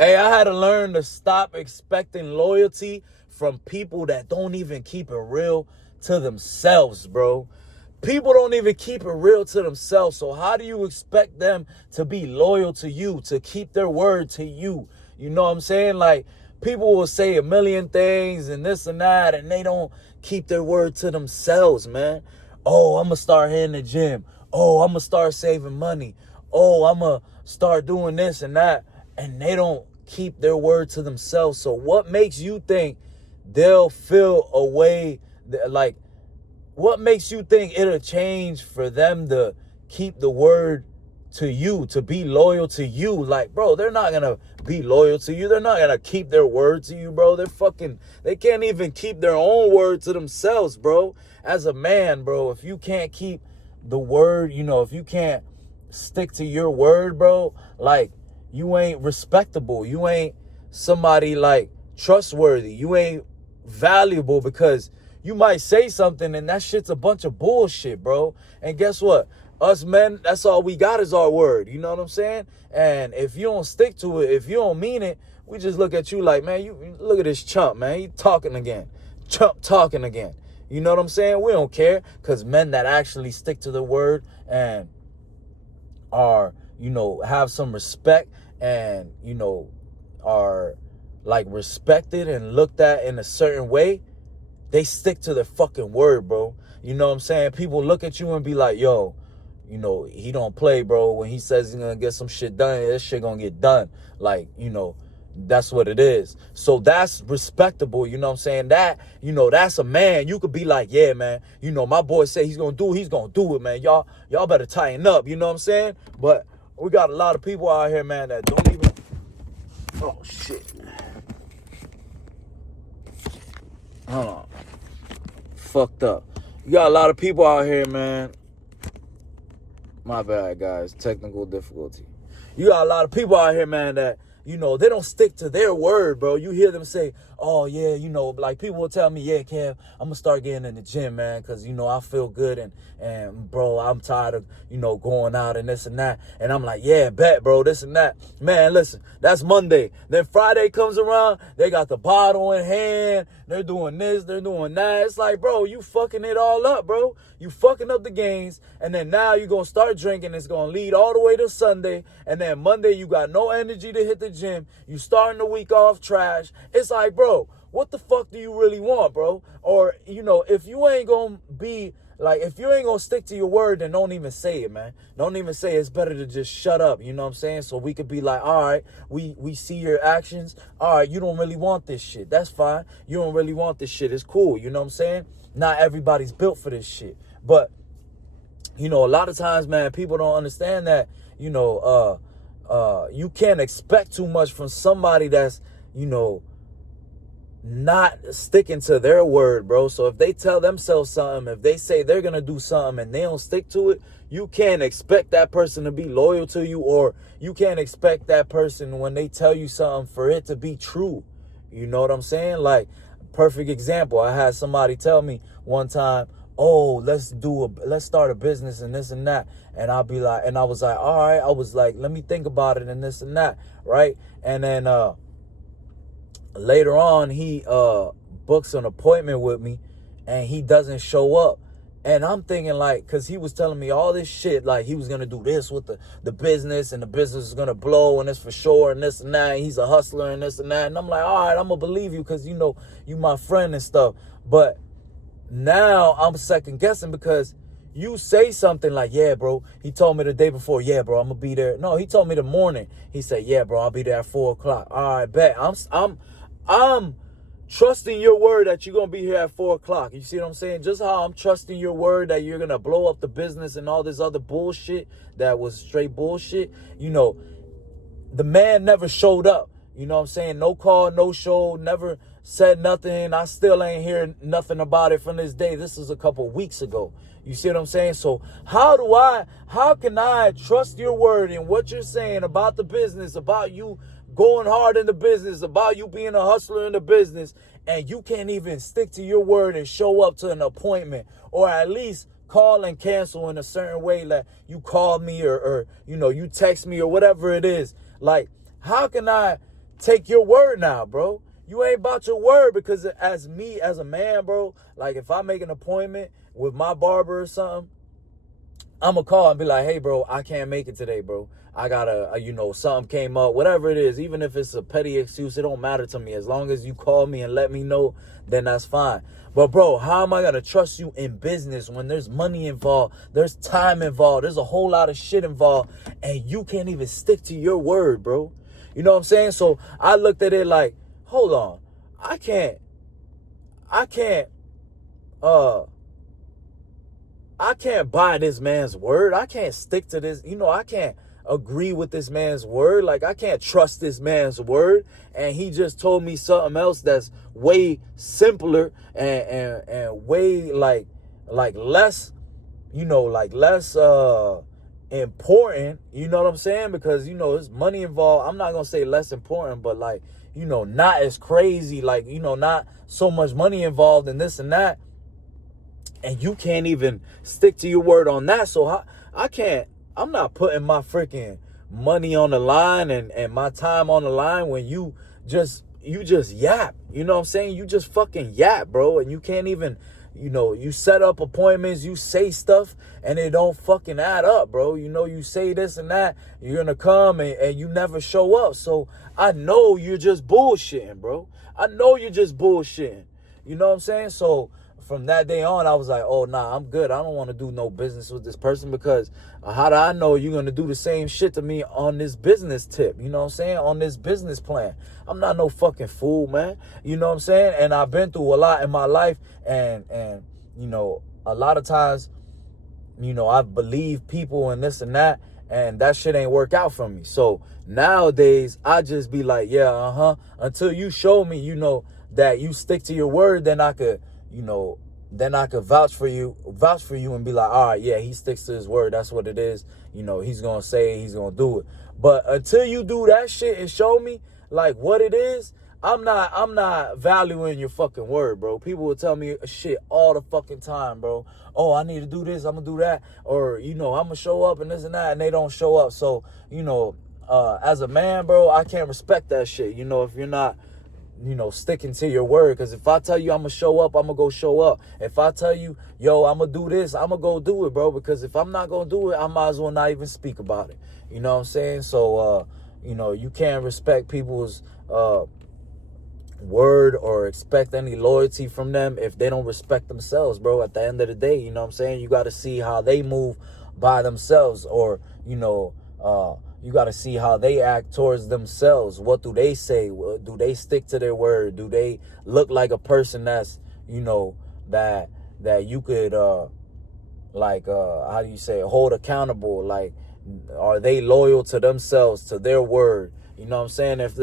Hey, I had to learn to stop expecting loyalty from people that don't even keep it real to themselves, bro. People don't even keep it real to themselves. So how do you expect them to be loyal to you, to keep their word to you? You know what I'm saying? Like, people will say a million things and this and that, and they don't keep their word to themselves, man. Oh, I'm going to start hitting the gym. Oh, I'm going to start saving money. Oh, I'm going to start doing this and that. And they don't keep their word to themselves. So what makes you think they'll feel a way, like, what makes you think it'll change for them to keep the word to you, to be loyal to you? Like, bro, they're not gonna be loyal to you. They're not gonna keep their word to you, bro. They can't even keep their own word to themselves, bro. As a man, bro, if you can't keep the word, if you can't stick to your word, bro, like, you ain't respectable. You ain't somebody, like, trustworthy. You ain't valuable, because you might say something and that shit's a bunch of bullshit, bro. And guess what? Us men, that's all we got is our word. You know what I'm saying? And if you don't stick to it, if you don't mean it, we just look at you like, man, you look at this chump, man. He talking again. Chump talking again. You know what I'm saying? We don't care, because men that actually stick to the word and are, have some respect and, are like respected and looked at in a certain way, they stick to their fucking word, bro. You know what I'm saying? People look at you and be like, yo, he don't play, bro. When he says he's gonna get some shit done, this shit gonna get done. Like, that's what it is. So that's respectable, you know what I'm saying? That's a man. You could be like, yeah, man, my boy said he's gonna do it, man. Y'all better tighten up, you know what I'm saying? But we got a lot of people out here, man, that don't even, oh shit. Hold on. Fucked up. You got a lot of people out here, man. My bad, guys. Technical difficulty. You got a lot of people out here, man, that, they don't stick to their word, bro. You hear them say, oh, yeah, like, people will tell me, yeah, Kev, I'm going to start getting in the gym, man, because, I feel good, and bro, I'm tired of, going out and this and that. And I'm like, yeah, bet, bro, this and that. Man, listen, that's Monday. Then Friday comes around, they got the bottle in hand, they're doing this, they're doing that. It's like, bro, you fucking it all up, bro. You fucking up the games, and then now you're going to start drinking. It's going to lead all the way to Sunday, and then Monday you got no energy to hit the gym. You starting the week off trash. It's like, bro, what the fuck do you really want, bro? Or, if you ain't going to be, like, if you ain't going to stick to your word, then don't even say it, man. Don't even say it. It's better to just shut up, you know what I'm saying? So we could be like, all right, we see your actions. All right, you don't really want this shit. That's fine. You don't really want this shit. It's cool, you know what I'm saying? Not everybody's built for this shit. But, a lot of times, man, people don't understand that, you can't expect too much from somebody that's, not sticking to their word, bro. So if they tell themselves something, if they say they're going to do something and they don't stick to it, you can't expect that person to be loyal to you, or you can't expect that person, when they tell you something, for it to be true. You know what I'm saying? Like, perfect example. I had somebody tell me one time, oh, let's start a business and this and that. And I was like, all right. I was like, let me think about it and this and that. Right. And then, later on, he books an appointment with me, and he doesn't show up. And I'm thinking, like, because he was telling me all this shit, like he was going to do this with the business, and the business is going to blow, and it's for sure, and this and that, and he's a hustler and this and that. And I'm like, all right, I'm going to believe you, because, you my friend and stuff. But now I'm second guessing, because you say something like, yeah, bro, he told me the day before, yeah, bro, I'm going to be there. No, he told me the morning. He said, yeah, bro, I'll be there at 4:00. All right, bet. I'm trusting your word that you're going to be here at 4:00. You see what I'm saying? Just how I'm trusting your word that you're going to blow up the business and all this other bullshit that was straight bullshit. The man never showed up. You know what I'm saying? No call, no show, never said nothing. I still ain't hear nothing about it from this day. This is a couple weeks ago. You see what I'm saying? So how can I trust your word and what you're saying about the business, about you going hard in the business, about you being a hustler in the business, and you can't even stick to your word and show up to an appointment, or at least call and cancel in a certain way, like you call me or you text me or whatever it is. Like, how can I take your word now, bro. You ain't about your word, because as me, as a man, bro, like if I make an appointment with my barber or something, I'm going to call and be like, hey, bro, I can't make it today, bro. I got to, something came up, whatever it is. Even if it's a petty excuse, it don't matter to me. As long as you call me and let me know, then that's fine. But, bro, how am I going to trust you in business when there's money involved, there's time involved, there's a whole lot of shit involved, and you can't even stick to your word, bro? You know what I'm saying? So I looked at it like, hold on, I can't buy this man's word. I can't stick to this. I can't agree with this man's word. Like, I can't trust this man's word. And he just told me something else that's way simpler and way like less, less important. You know what I'm saying? Because, there's money involved. I'm not going to say less important, but like, not as crazy, like, not so much money involved in this and that. And you can't even stick to your word on that. So I'm not putting my freaking money on the line and my time on the line when you just yap. You know what I'm saying? You just fucking yap, bro. And you can't even, you set up appointments, you say stuff, and it don't fucking add up, bro. You say this and that, you're going to come and you never show up. So I know you're just bullshitting, bro. I know you're just bullshitting. You know what I'm saying? So from that day on, I was like, oh, nah, I'm good. I don't want to do no business with this person, because how do I know you're going to do the same shit to me on this business tip? You know what I'm saying? On this business plan. I'm not no fucking fool, man. You know what I'm saying? And I've been through a lot in my life, and a lot of times, I've believed people and this and that shit ain't work out for me. So nowadays, I just be like, yeah, until you show me, that you stick to your word, then I could, vouch for you and be like, all right, yeah, he sticks to his word. That's what it is. He's going to say it, he's going to do it. But until you do that shit and show me like what it is, I'm not valuing your fucking word, bro. People will tell me shit all the fucking time, bro. Oh, I need to do this, I'm going to do that. Or, I'm going to show up and this and that, and they don't show up. So, as a man, bro, I can't respect that shit. If you're not, sticking to your word. Because if I tell you I'm going to show up, I'm going to go show up. If I tell you, yo, I'm going to do this, I'm going to go do it, bro. Because if I'm not going to do it, I might as well not even speak about it. You know what I'm saying? So, you can't respect people's word or expect any loyalty from them if they don't respect themselves, bro. At the end of the day, you know what I'm saying? You got to see how they move by themselves, or, you got to see how they act towards themselves. What do they say? Do they stick to their word? Do they look like a person that's, that you could, how do you say, hold accountable? Like, are they loyal to themselves, to their word? You know what I'm saying? If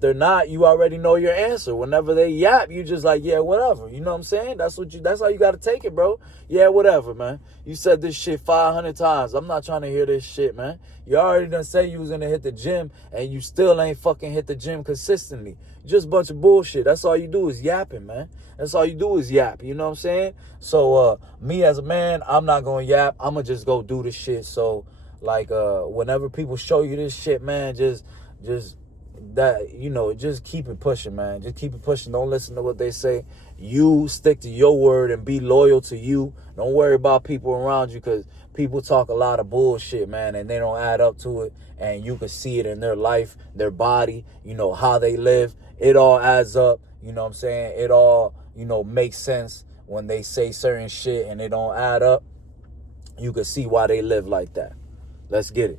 they're not, you already know your answer. Whenever they yap, you just like, yeah, whatever. You know what I'm saying? That's how you got to take it, bro. Yeah, whatever, man. You said this shit 500 times. I'm not trying to hear this shit, man. You already done said you was going to hit the gym, and you still ain't fucking hit the gym consistently. Just a bunch of bullshit. That's all you do is yapping, man. That's all you do is yap. You know what I'm saying? So, me as a man, I'm not going to yap. I'm going to just go do the shit. So, whenever people show you this shit, man, just that, just keep it pushing, man. Just keep it pushing. Don't listen to what they say. You stick to your word and be loyal to you. Don't worry about people around you, because people talk a lot of bullshit, man, and they don't add up to it. And you can see it in their life, their body, how they live. It all adds up. You know what I'm saying? It all, makes sense when they say certain shit and it don't add up. You can see why they live like that. Let's get it.